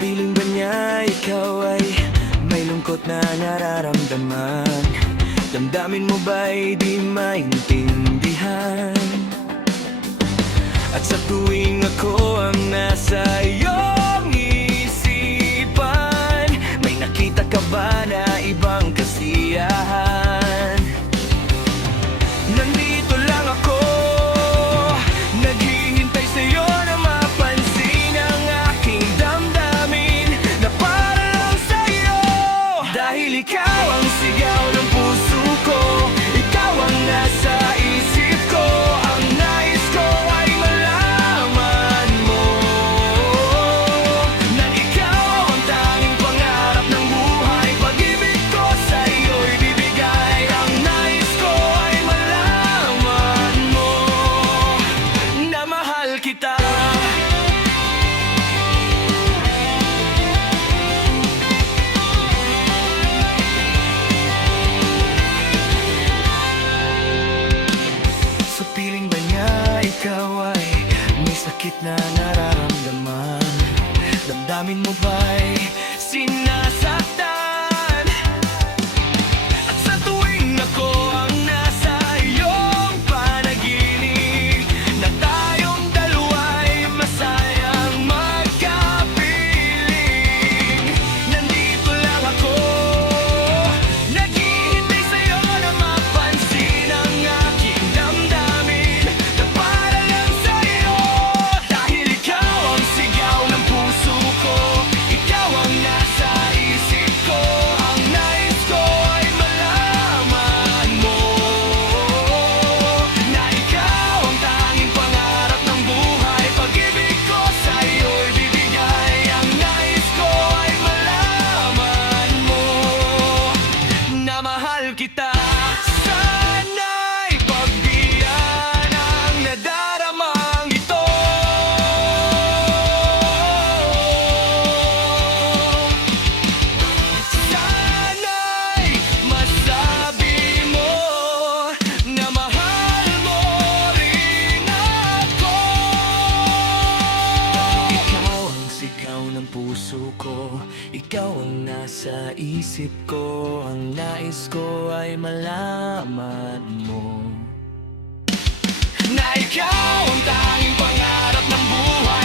piling ba niya ikaw ay may lungkot na nararamdaman? Damdamin mo ba'y di maintindihan? At sa tuwing ako ang nasa iyong isipan, may nakita ka ba na ibang kasiyahan? Nandito lang ako, naghihintay sa'yo na mapansin ang aking damdamin na para lang sa'yo. Dahil ikaw ang sigaw ng puso ko, ikaw ang nasa isip ko, ang nais ko ay malaman mo na ikaw ang tanging pangarap ng buhay. Pag-ibig ko sa'yo'y bibigay, ang nais ko ay malaman mo na mahal kita. Sa piling ba niya ikaw ay may sakit na nararamdaman? Damdamin mo ba'y sinasaktan? At sa tuwing ako ang nasa iyong panaginip, na tayong dalawa'y masayang magkapiling. Nandito lang ako, naghihintay sa'yo na mapansin ang aking damdamin na para lang sa'yo. Dahil ikaw ang sigaw ng puso ko, ikaw ang nasa isip ko, ang nais ko ay malaman mo na ikaw ang tanging pangarap ng buhay. Pag-ibig ko sa'yo'y bibigay, ang nais ko ay malaman mo na mahal kita. Sana'y pagbigyan ang nadaramang ito. Sana'y masabi mo na mahal mo rin ako. Ikaw ang sigaw ng puso ko, ikaw ang nasa isip ko, ang nais ko ay malaman mo na ikaw ang tanging pangarap ng buhay.